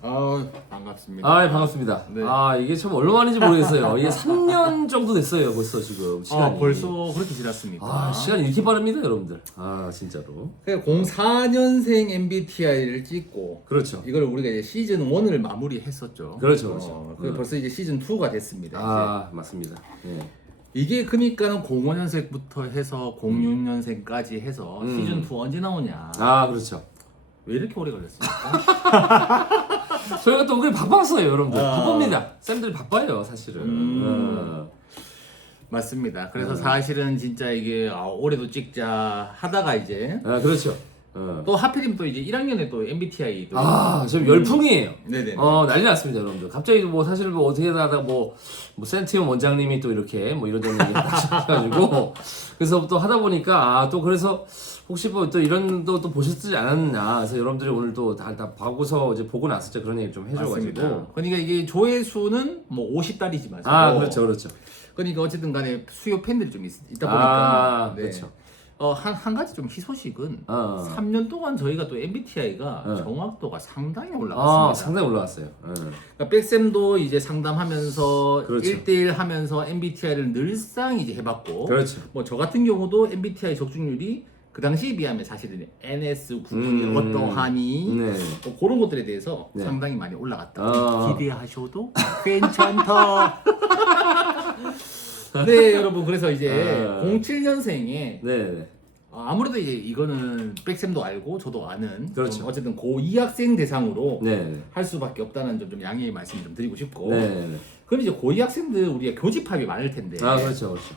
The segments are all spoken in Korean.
반갑습니다. 아, 예, 반갑습니다. 네. 아, 이게 참 얼마만인지 모르겠어요. 이게 3년 정도 됐어요, 벌써 지금 시간이. 벌써 그렇게 지났습니까? 아, 시간이 이렇게 빠릅니다, 여러분들. 아, 진짜로. 04년생 MBTI를 찍고 그렇죠. 이걸 우리가 이제 시즌 1을 마무리했었죠. 그렇죠, 그렇죠. 벌써 이제 시즌 2가 됐습니다. 아, 맞습니다. 예. 이게 그러니까 05년생부터 해서 06년생까지 해서 시즌 2 언제 나오냐? 아, 그렇죠. 왜 이렇게 오래 걸렸습니까? 저희가 또 그래 바빴어요, 여러분들. 바쁩니다. 쌤들이 바빠요, 사실은. 맞습니다. 그래서 사실은 진짜 이게 올해도 찍자 하다가 이제 그렇죠. 또 하필이면 또 이제 1학년에 또 MBTI도 지금 열풍이에요. 네네. 난리 났습니다, 여러분들. 갑자기 뭐 사실 뭐 어떻게 하다가 뭐 센티움 원장님이 또 이렇게 뭐 이런저런 얘기 하셔가지고 그래서 또 하다 보니까 또 그래서 혹시 뭐 또 이런 또 보셨지 않았나. 그래서 여러분들이 오늘 또 다 보고서 이제 보고 났을 때 그런 얘기 좀 해줘가지고. 그러니까 이게 조회수는 뭐 50달이지만 그렇죠, 그렇죠. 그러니까 어쨌든 간에 수요 팬들이 좀 있다 보니까 그렇죠. 한 가지 좀 희소식은 3년 동안 저희가 또 MBTI가 정확도가 상당히 올라갔습니다. 상당히 올라갔어요. 그러니까 백쌤도 이제 상담하면서 그렇죠. 1대1 하면서 MBTI를 늘상 이제 해봤고 그렇죠. 뭐 저 같은 경우도 MBTI 적중률이 그 당시에 비하면 사실은 NS 구분이 어떠하니 네. 뭐 그런 것들에 대해서 네. 상당히 많이 올라갔다. 기대하셔도 괜찮다. 네 여러분 그래서 이제 07년생에 네. 아무래도 이제 이거는 백쌤도 알고 저도 아는 그렇죠. 좀 어쨌든 고2 학생 대상으로 네. 할 수밖에 없다는 좀 양해의 말씀 좀 드리고 싶고 네. 그럼 이제 고2 학생들 우리가 교집합이 많을 텐데 그렇죠, 그렇죠.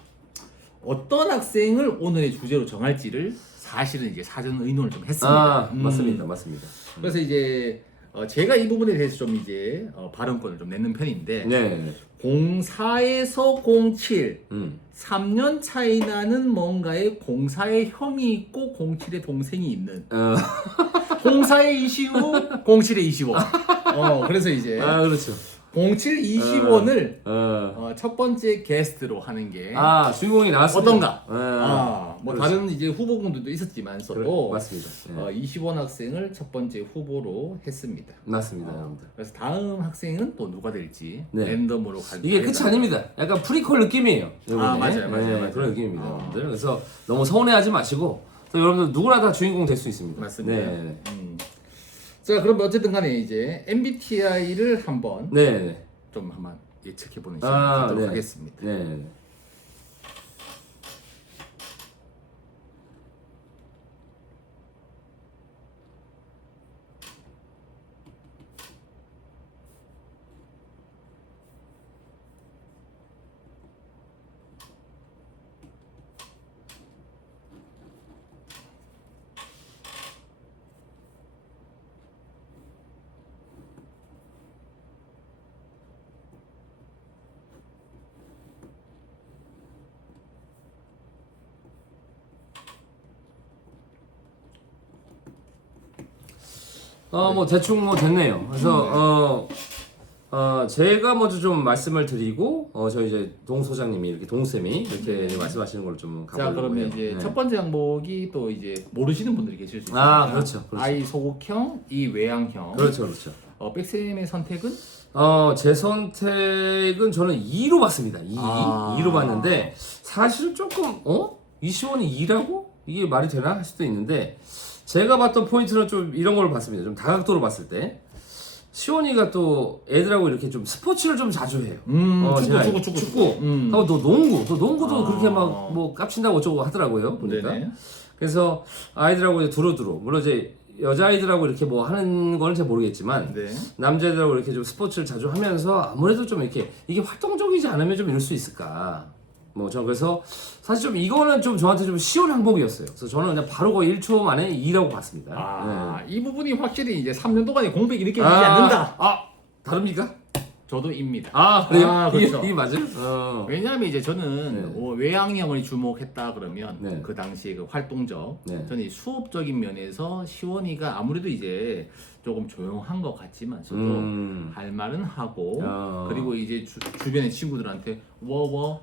어떤 학생을 오늘의 주제로 정할지를 사실은 이제 사전 의논을 좀 했습니다. 맞습니다, 맞습니다. 그래서 이제 제가 이 부분에 대해서 좀 이제 발언권을 좀 내는 편인데 네. 04에서 07 3년 차이 나는 뭔가에 04에 형이 있고 07에 동생이 있는 04에 25, 07에 25 그래서 이제 그렇죠. 07, 25를 첫 번째 게스트로 하는 게 주인공이 나왔습니다. 어떤가? 뭐 그렇죠. 다른 이제 후보군들도 있었지만서도 맞습니다. 25원 학생을 첫 번째 후보로 했습니다. 맞습니다, 여러분들. 그래서 다음 학생은 또 누가 될지 네. 랜덤으로 이게 끝이 아닙니다. 약간 프리퀄 느낌이에요. 맞아요. 그런 느낌입니다, 여러분들. 그래서 너무 서운해하지 마시고 또 여러분들 누구나 다 주인공 될 수 있습니다. 맞습니다. 네. 자, 그럼 어쨌든 간에 이제 MBTI를 한번 네. 좀 한번 예측해보는 시간 갖도록 네. 하겠습니다. 네. 뭐 대충 뭐 됐네요. 그래서 제가 먼저 좀 말씀을 드리고 저희 이제 동 소장님이 이렇게 동쌤이 이렇게 말씀하시는 걸 좀 자, 가보려고 그러면 해요. 이제 네. 첫 번째 항목이 또 이제 모르시는 분들이 계실 수 있습니다. 그렇죠. I 소극형, E 외향형. 그렇죠, 그렇죠. 백쌤의 선택은 제 선택은 저는 2로 봤습니다. 2로 봤는데 사실은 조금 이시원이 2라고? 이게 말이 되나? 할 수도 있는데 제가 봤던 포인트는 좀 이런 걸 봤습니다. 좀 다각도로 봤을 때 시원이가 또 애들하고 이렇게 좀 스포츠를 좀 자주 해요. 축구. 하고 또 농구도 그렇게 막 뭐 깝친다고 어쩌고 하더라고요. 보니까. 네네. 그래서 아이들하고 이제 두루두루 물론 이제 여자아이들하고 이렇게 뭐 하는 거는 잘 모르겠지만 네. 남자애들하고 이렇게 좀 스포츠를 자주 하면서 아무래도 좀 이렇게 이게 활동적이지 않으면 좀 이럴 수 있을까. 뭐 저는 그래서 사실 좀 이거는 좀 저한테 좀 쉬운 항목이었어요. 그래서 저는 그냥 바로 거의 1초 만에 2라고 봤습니다. 이 부분이 확실히 이제 3년 동안의 공백이 느껴지지 않는다. 다릅니까? 저도 입니다. 그래요? 그렇죠. 이게 맞아요? 왜냐하면 이제 저는 외향형을 주목했다 그러면 네. 그 당시에 그 활동적, 네. 저는 이 수업적인 면에서 시원이가 아무래도 이제 조금 조용한 것 같지만서도 할 말은 하고 그리고 이제 주변의 친구들한테 워워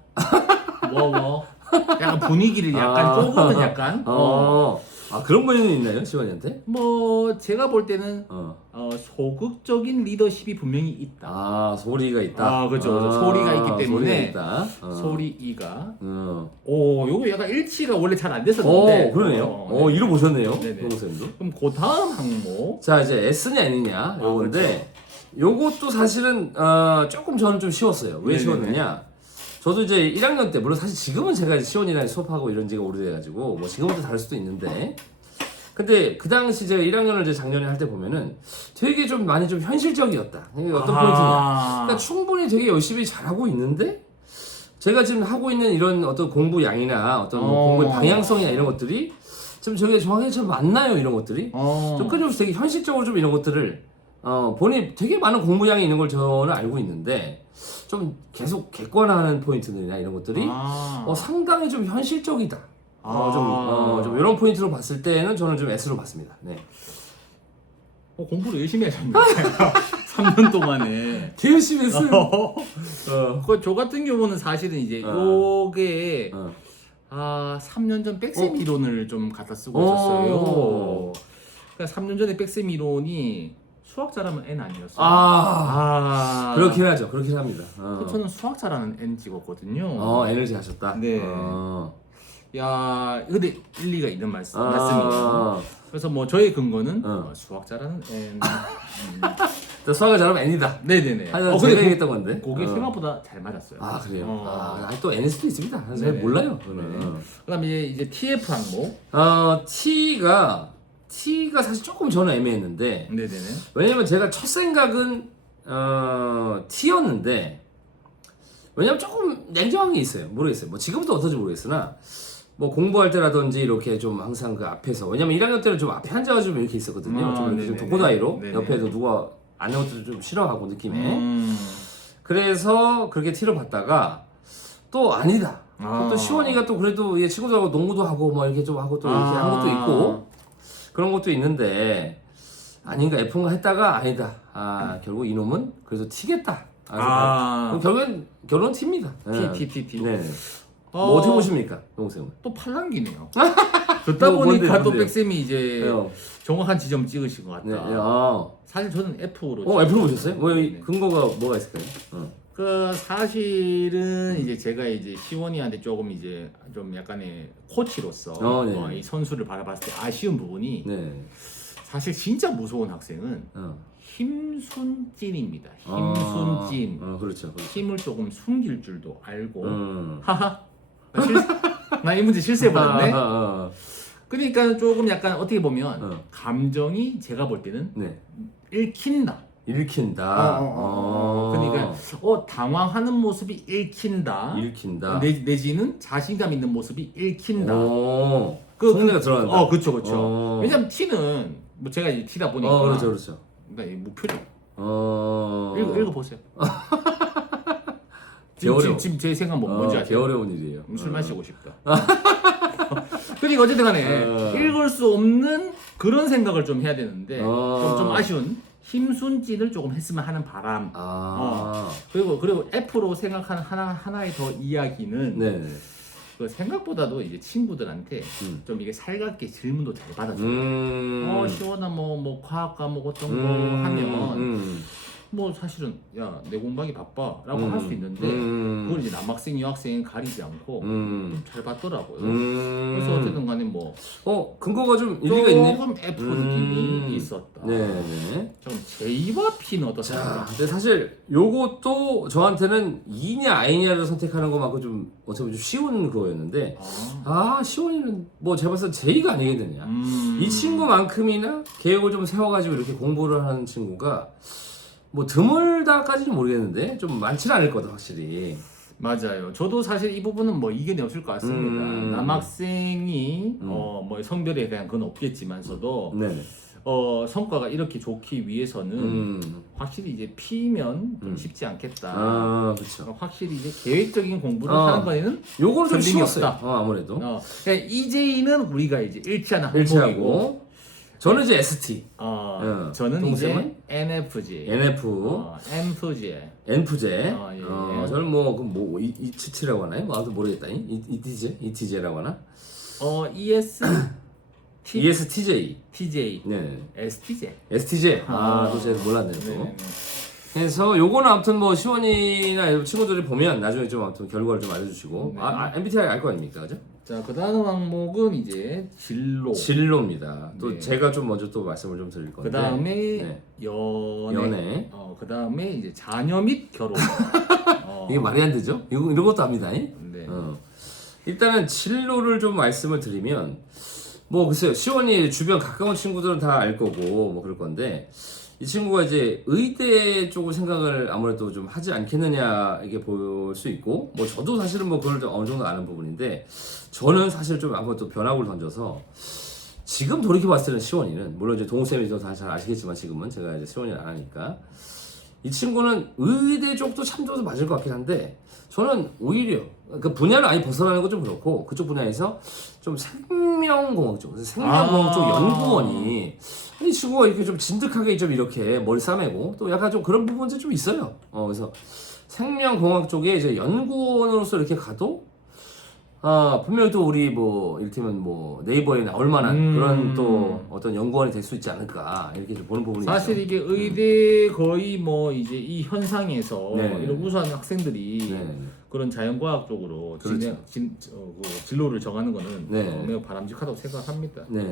약간 분위기를 약간 조금은 약간 아 그런 면이 있나요, 시원이한테? 뭐 제가 볼 때는 소극적인 리더십이 분명히 있다. 아 소리가 있다. 그렇죠. 소리가 있기 때문에 소리가 있다. 소리가. 요거 약간 일치가 원래 잘 안 됐었는데. 그러네요. 네. 이로 보셨네요, 네네. 동생도. 그럼 그 다음 항목. 자 이제 S냐 N이냐 요건데 요것도 사실은 조금 저는 좀 쉬웠어요. 왜 네네네. 쉬웠느냐? 저도 이제 1학년 때 물론 사실 지금은 제가 이제 시원이랑 수업하고 이런 지가 오래돼가지고 뭐 지금부터 다를 수도 있는데 근데 그 당시 제가 1학년을 이제 작년에 할 때 보면은 되게 좀 많이 좀 현실적이었다. 이게 어떤 포인트냐? 그러니까 충분히 되게 열심히 잘하고 있는데 제가 지금 하고 있는 이런 어떤 공부 양이나 어떤 뭐 공부의 방향성이나 이런 것들이 좀 저게 정확히 좀 맞나요? 이런 것들이 좀 끊임없이 되게 현실적으로 좀 이런 것들을 본인이 되게 많은 공부량이 있는 걸 저는 알고 있는데 좀 계속 객관화하는 포인트들이나 이런 것들이 상당히 좀 현실적이다. 좀 이런 포인트로 봤을 때는 저는 좀 S로 봤습니다. 네. 공부를 열심히 하셨네. 3년 동안에. 되게 열심히 했어요. 저 같은 경우는 사실은 이제 요게 3년 전 백셈 이론을 좀 갖다 쓰고 있었어요. 그러니까 3년 전에 백셈 이론이 수학 잘하면 N 아니었어요. 그렇긴 하죠. 그렇긴 합니다. 저는 수학 잘하는 N 찍었거든요. N을 하셨다. 네. 야, 근데 일리가 있는 말씀이에요. 그래서 뭐 저의 근거는 수학 잘하는 N. 수학을 잘하면 N이다. 네네네. 근데 제가 얘기했던 건데. 그게 생각보다 잘 맞았어요. 그래요? 또 N일 수도 있습니다. 잘 몰라요. 그다음에 이제 TF 항목. T가 사실 조금 저는 애매했는데. 네네네. 왜냐면 제가 첫 생각은 T였는데 왜냐면 조금 냉정한 게 있어요. 모르겠어요. 뭐 지금도 어떨지 모르겠으나 뭐 공부할 때라든지 이렇게 좀 항상 그 앞에서 왜냐면 1학년 때는 좀 앞에 앉아가지고 이렇게 있었거든요. 좀 이렇게 좀 독고다이로 옆에도 누가 앉는 것도 좀 싫어하고 느낌에. 그래서 그렇게 T를 봤다가 또 아니다. 또 시원이가 또 그래도 얘 친구들하고 농구도 하고 뭐 이렇게 좀 하고 또 이렇게 한 것도 있고 그런 것도 있는데 아닌가 F인가 했다가 아니다. 결국 이놈은 그래서 T겠다. 결국엔 결론 T입니다. T. 네. 뭐 어떻게 보십니까, 동생은? 또 팔랑기네요. 듣다 보니까 또 백쌤이 이제 정확한 지점 찍으신 것 같다. 네. 사실 저는 F로. F로 보셨어요? 뭐 근거가 뭐가 있을까요? 사실은 이제 제가 이제 시원이한테 조금 이제 좀 약간의 코치로서 이 선수를 바라봤을 때 아쉬운 부분이 사실 진짜 무서운 학생은 힘순찐입니다. 힘순찐. 그렇죠. 힘을 조금 숨길 줄도 알고. 하하. 나 이 문제 실수해버렸네. 그러니까 조금 약간 어떻게 보면 감정이 제가 볼 때는 읽힌다. 그러니까 당황하는 모습이 읽힌다. 내지는 자신감 있는 모습이 읽힌다. 속내가 드러난다. 그렇죠. 왜냐면 T는 뭐 제가 이제 T다 보니까. 그렇죠. 그러니까 무표정. 읽어보세요. 지금 제 생각 뭔지 아세요? 어려운 일이에요. 술 마시고 싶다. 그러니까 어쨌든 간에 읽을 수 없는 그런 생각을 좀 해야 되는데 좀 아쉬운 힘순진을 조금 했으면 하는 바람. 그리고 F로 생각하는 하나의 더 이야기는 그 생각보다도 이제 친구들한테 좀 이게 살갑게 질문도 잘 받아줘요. 시원한 뭐 과학 과목 어떤 거 하면 뭐 사실은 야 내 공부하기 바빠라고 할 수 있는데 그걸 이제 남학생 여학생 가리지 않고 좀 잘 받더라고요. 그래서 어쨌든 간에 뭐 근거가 좀 일리가 있네. 조금 F 느낌이 있었다. 좀 J와 P는 어떻습니까? 근데 사실 요것도 저한테는 E냐 I냐를 선택하는 것만큼 좀 어차피 좀 쉬운 그거였는데 시원이는 뭐 제가 봤을 때 J가 아니겠느냐. 이 친구만큼이나 계획을 좀 세워가지고 이렇게 공부를 하는 친구가 뭐 드물다까지는 모르겠는데 좀 많지는 않을 거다 확실히. 맞아요. 저도 사실 이 부분은 뭐 이견이 없을 것 같습니다. 남학생이 뭐 성별에 대한 건 없겠지만서도 성과가 이렇게 좋기 위해서는 확실히 이제 P면 좀 쉽지 않겠다. 그렇죠. 확실히 이제 계획적인 공부를 하는 거에는 요거는 좀 쉬웠어요. 없다. 아무래도. 그러니까 EJ는 우리가 이제 일치하는 항목이고. 저는 이제 ST. 저는 동생은? 이제 NFJ. NFJ. 저는 뭐 ETT라고 하나요? 아무튼 모르겠다. ETJ라고 하나? ES. ESTJ. TJ, 네. STJ. STJ. 또 제가 몰랐네요. 또. 네네네. 그래서 요거는 아무튼 뭐 시원이나 친구들이 보면 나중에 좀 아무튼 결과를 좀 알려주시고 네. MBTI 알 거 아닙니까, 그죠? 자, 그 다음 항목은 이제 진로. 진로입니다. 또 네. 제가 좀 먼저 또 말씀을 좀 드릴 건데. 그 다음에 네. 연애. 그 다음에 이제 자녀 및 결혼. 이게 말이 안 되죠? 이런 것도 합니다. 네. 일단은 진로를 좀 말씀을 드리면 뭐 글쎄요, 시원이 주변 가까운 친구들은 다 알 거고 뭐 그럴 건데 이 친구가 이제 의대 쪽을 생각을 아무래도 좀 하지 않겠느냐 이게 볼 수 있고 뭐 저도 사실은 뭐 그걸 좀 어느 정도 아는 부분인데 저는 사실 좀 한번 또 변화구를 던져서 지금 돌이켜 봤을 때는 시원이는 물론 이제 동생이 잘 아시겠지만 지금은 제가 이제 시원이를 안 하니까 이 친구는 의대 쪽도 참조도 맞을 것 같긴 한데 저는 오히려 그 분야를 아예 벗어나는 건 좀 그렇고 그쪽 분야에서 좀 생명공학 쪽, 생명공학 쪽 연구원이 이 친구가 이렇게 좀 진득하게 좀 이렇게 머리 싸매고 또 약간 좀 그런 부분들이 좀 있어요. 그래서 생명공학 쪽에 이제 연구원으로서 이렇게 가도 분명히 또 우리 뭐 이를테면 뭐 네이버에 나올 만한 그런 또 어떤 연구원이 될 수 있지 않을까 이렇게 좀 보는 부분이 사실 있죠. 이게 의대 거의 뭐 이제 이 현상에서 네. 이런 우수한 학생들이 네. 그런 자연과학 쪽으로 그렇죠. 진로를 정하는 거는 네. 매우 바람직하다고 생각합니다. 네.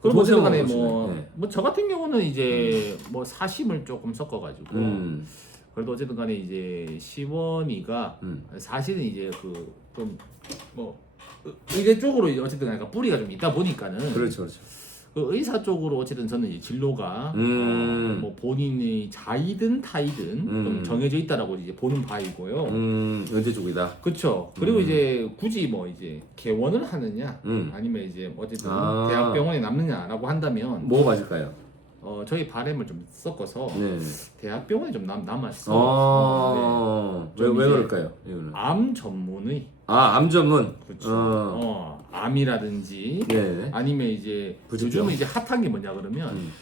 그럼 어쨌든 간에 보시나요? 뭐 네. 저 같은 경우는 이제 뭐 사심을 조금 섞어가지고 그래도 어쨌든 간에 이제 시원이가 사실은 이제 그 좀 뭐 의대 쪽으로 이제 어쨌든 간에 뿌리가 좀 있다 보니까는 그렇죠, 그렇죠. 그 의사 쪽으로 어쨌든 저는 이제 진로가 뭐 본인의 자이든 타이든 좀 정해져 있다라고 이제 보는 바이고요. 의대 쪽이다. 그렇죠. 그리고 이제 굳이 뭐 이제 개원을 하느냐 아니면 이제 어쨌든 대학병원에 남느냐라고 한다면 뭐가 맞을까요? 저희 바램을 좀 섞어서 네. 대학병원에 좀 남았어. 왜 그럴까요? 이거는. 암 전문의. 암 전문. 그렇죠. 암이라든지 네. 아니면 이제 부집병. 요즘은 이제 핫한 게 뭐냐 그러면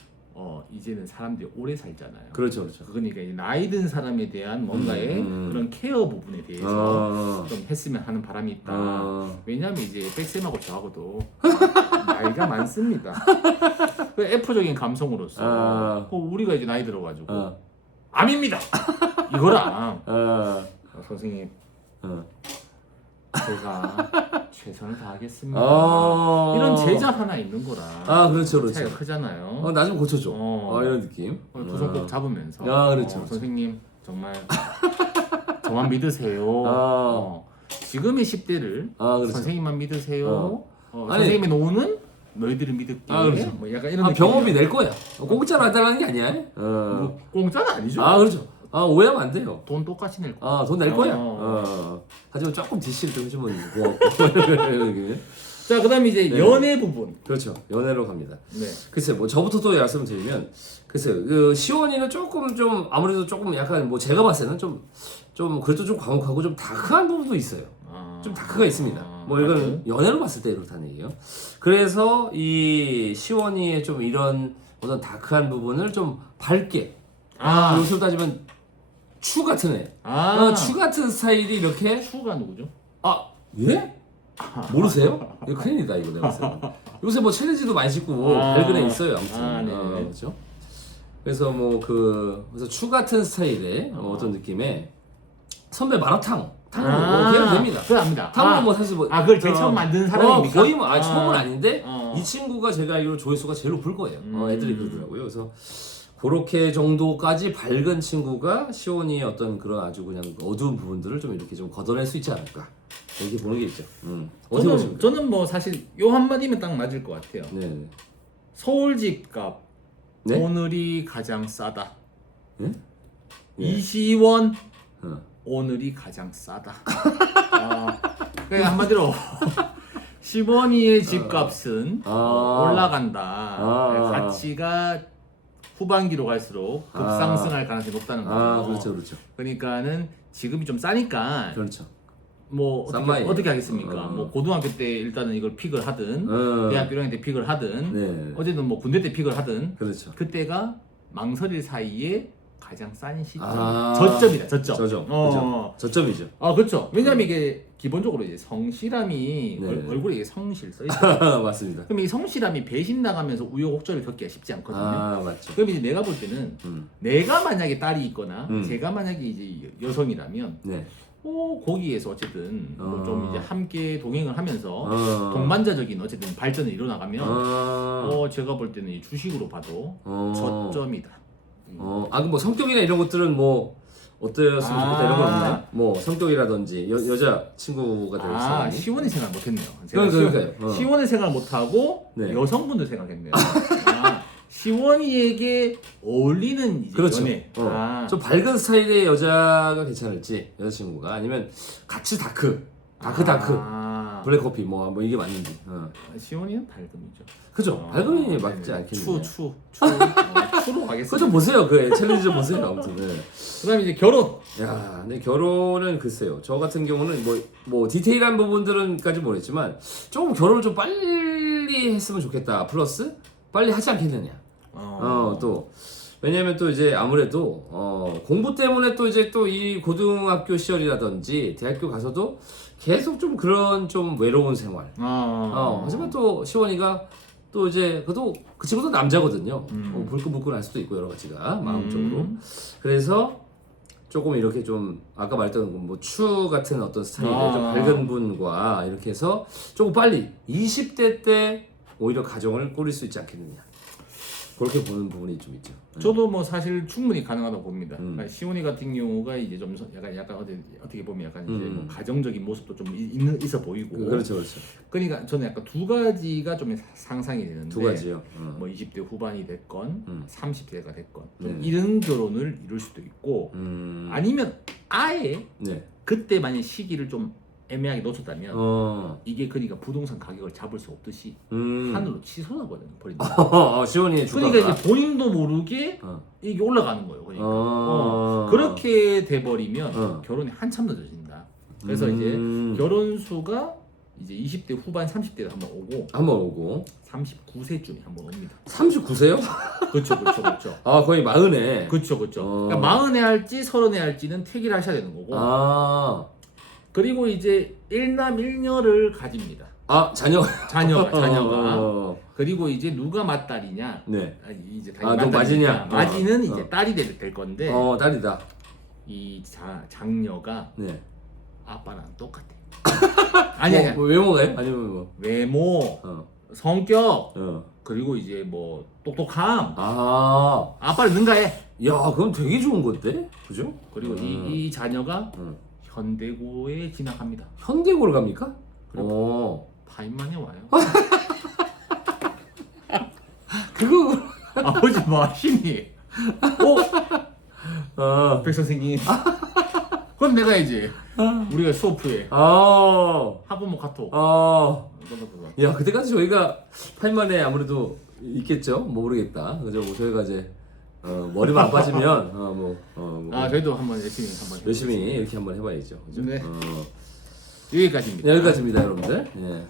이제는 사람들이 오래 살잖아요. 그렇죠, 그렇죠. 그러니까 이제 나이 든 사람에 대한 뭔가의 그런 케어 부분에 대해서 좀 했으면 하는 바람이 있다. 왜냐하면 이제 백쌤하고 저하고도 나이가 많습니다. 그 F적인 감성으로서 우리가 이제 나이 들어가지고 암입니다. 이거랑 선생님 제가 최선을 다하겠습니다. 이런 제자 하나 있는 거랑 그렇죠, 그렇죠. 차이가 크잖아요. 나 좀 고쳐줘. 이런 느낌. 두 손 꼭 잡으면서 그렇죠. 선생님 정말 저만 믿으세요. 지금의 10대를 그렇죠. 선생님만 믿으세요. 아니, 선생님의 노는 너희들을 믿을게. 그렇죠. 뭐 약간 이런 병원비 낼 거야. 공짜로 한다는 게 아니야. 뭐 공짜는 아니죠. 그렇죠. 오해하면 안 돼요. 돈 똑같이 낼 거. 돈 낼 거야. 하지만 조금 DC를 좀 해주면 고맙고. 자, 그다음에 이제 연애 부분. 그렇죠. 연애로 갑니다. 네. 글쎄, 뭐 저부터 또 말씀을 드리면, 글쎄, 그 시원이는 조금 좀 아무래도 조금 약간 뭐 제가 봤을 때는 좀 그래도 좀 과묵하고 좀 다크한 부분도 있어요. 좀 다크가 있습니다. 뭐 이건 연애로 봤을 때 그렇다는 얘기예요. 그래서 이 시원이의 좀 이런 어떤 다크한 부분을 좀 밝게. 요즘 따지면 추 같은 애. 추 같은 스타일이 이렇게. 추가 누구죠? 예? 모르세요? 이거 큰일이다 이거 내가 봤을 때. 요새 뭐 챌린지도 많이 찍고 밝은 애 있어요 아무튼. 그렇죠. 그래서 뭐 그래서 추 같은 스타일의 어떤 느낌의 선배 마라탕 탕으로 계속 됩니다. 그거 압니다. 탕으로 뭐 사실 뭐 그걸 제일 처음 만든 사람입니까? 거의 뭐 처음은 아닌데 이 친구가 제가 알기로 조회수가 제일 높을 거예요. 애들이 그러더라고요. 그래서 그렇게 정도까지 밝은 친구가 시온이의 어떤 그런 아주 그냥 어두운 부분들을 좀 이렇게 좀 걷어낼 수 있지 않을까 이렇게 보는 게 있죠. 어떻게 보십니까? 저는 뭐 사실 요 한마디면 딱 맞을 것 같아요. 네. 서울 집값 네? 오늘이 가장 싸다. 예? 이시원 오늘이 가장 싸다. 그러니까 한마디로 시원이의 집값은 올라간다. 가치가 후반기로 갈수록 급상승할 가능성이 높다는 거죠. 그렇죠, 그렇죠. 그러니까는 지금이 좀 싸니까 그렇죠. 뭐 어떻게 하겠습니까? 뭐 고등학교 때 일단은 이걸 픽을 하든 대학교 1학년 때 픽을 하든 어쨌든 뭐 군대 때 픽을 하든 그렇죠. 그때가 망설일 사이에 가장 싼 시점. 아. 저점이다, 저점. 저점. 어. 그죠? 저점이죠. 그렇죠. 왜냐면 이게 기본적으로 이제 성실함이 네. 얼굴에 이게 성실 써 있어요. 맞습니다. 그럼 이 성실함이 배신 나가면서 우여곡절을 겪기가 쉽지 않거든요. 아, 맞죠. 그럼 이제 내가 볼 때는 내가 만약에 딸이 있거나 제가 만약에 이제 여성이라면 네. 거기에서 어쨌든 뭐좀 이제 함께 동행을 하면서 동반자적인 어쨌든 발전을 이뤄나가면 제가 볼 때는 이 주식으로 봐도 저점이다. 그럼 뭐 성격이나 이런 것들은 뭐 어땠으면 좋겠다 이런 건 없나요? 뭐 성격이라든지 여자 친구가 될 사람이. 시원히 생각 못했네요. 제가 그러니까요. 시원히 생각 못하고 네. 여성분들 생각했네요. 시원이에게 어울리는 이제 그렇죠. 연애. 좀 밝은 스타일의 여자가 괜찮을지 여자친구가 아니면 같이 다크 블랙커피 뭐 이게 맞는지. 시원이는 밝음이죠. 그죠? 밝음이 맞지 않겠네요. 추로 가겠습니다. 그거 좀 보세요. 그 챌린지 좀 보세요. 아무튼. 네. 그다음에 이제 결혼. 야, 근데 결혼은 글쎄요. 저 같은 경우는 뭐 디테일한 부분들은까지 모르겠지만 조금 결혼을 좀 빨리 했으면 좋겠다. 플러스 빨리 하지 않겠느냐. 또 왜냐면 또 이제 아무래도 공부 때문에 또 이제 또 이 고등학교 시절이라든지 대학교 가서도 계속 좀 그런 좀 외로운 생활. 하지만 또 시원이가 또 이제 그 친구도 남자거든요. 불끈불끈할 수도 있고 여러 가지가 마음적으로. 그래서 조금 이렇게 좀 아까 말했던 뭐 추 같은 어떤 스타일의 좀 밝은 분과 이렇게 해서 조금 빨리 20대 때 오히려 가정을 꾸릴 수 있지 않겠느냐. 그렇게 보는 부분이 좀 있죠. 저도 뭐 사실 충분히 가능하다고 봅니다. 그러니까 시온이 같은 경우가 이제 좀 약간 어떻게 보면 약간 이제 뭐 가정적인 모습도 좀 있어 보이고. 그렇죠. 그러니까 저는 약간 두 가지가 좀 상상이 되는데. 두 가지요. 뭐 20대 후반이 됐건 30대가 됐건 좀 네. 이른 결혼을 이룰 수도 있고 아니면 아예 네. 그때 만약 시기를 좀 애매하게 놓쳤다면 이게 그러니까 부동산 가격을 잡을 수 없듯이 하늘로 치솟아 버린다. 시원이 주가가. 그러니까 이제 본인도 모르게 이게 올라가는 거예요. 그러니까 그렇게 돼버리면 결혼이 한참 늦어진다. 그래서 이제 결혼 수가 이제 20대 후반 30대에 한번 오고 39세쯤에 한번 옵니다. 39세요? 그렇죠. 거의 40에. 그렇죠. 그러니까 40에 할지 30에 할지는 택일 하셔야 되는 거고. 그리고 이제 일남 일녀를 가집니다. 자녀가. 그리고 이제 누가 맏딸이냐? 네. 이제 너 맞이냐? 맞이는 이제 딸이 될 건데. 딸이다. 이 장녀가 네. 아빠랑 똑같아. 아니. 외모가요? 아니면 뭐? 외모, 성격, 어. 그리고 이제 뭐 똑똑함. 아. 아빠를 능가해. 야, 그럼 되게 좋은 건데, 그죠? 그리고 이 자녀가 현대고에 진학합니다. 현대고를 갑니까? 파인만에 와요. 그거. 아버지 뭐 힘이. 백 선생님. 그럼 내가 이제 우리가 수업 후에 학부모 카톡. 야, 그때까지 저희가 8만에 아무래도 있겠죠? 모르겠다. 그죠? 뭐 저희가 이제 머리만 안 빠지면 저희도 한번 열심히 이렇게 한번 해봐야죠. 그죠? 네. 여기까지입니다. 여기까지입니다, 여러분들. 예.